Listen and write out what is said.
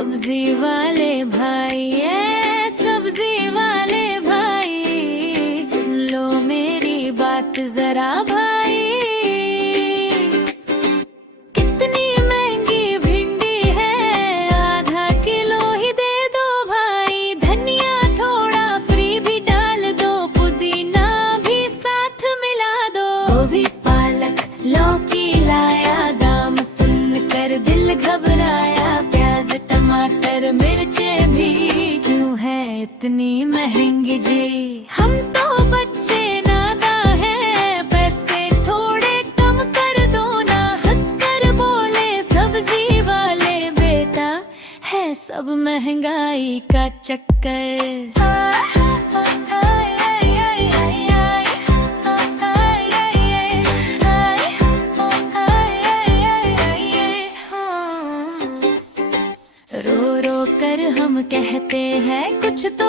सब्जी वाले भाई सब्जी वाले भाई, सुन लो मेरी बात जरा भाई। कितनी महंगी भिंडी है, आधा किलो ही दे दो भाई। धनिया थोड़ा फ्री भी डाल दो, पुदीना भी साथ मिला दो। गोभी पालक लौकी लाया, दाम सुनकर दिल घबराया। प्याज टमाटर मिर्चें भी क्यों है इतनी महंगी जी। हम तो बच्चे नादा हैं, पैसे थोड़े कम कर दो ना। हंसकर बोले सब्जी वाले, बेटा है सब महंगाई का चक्कर। रो रो कर हम कहते हैं कुछ तो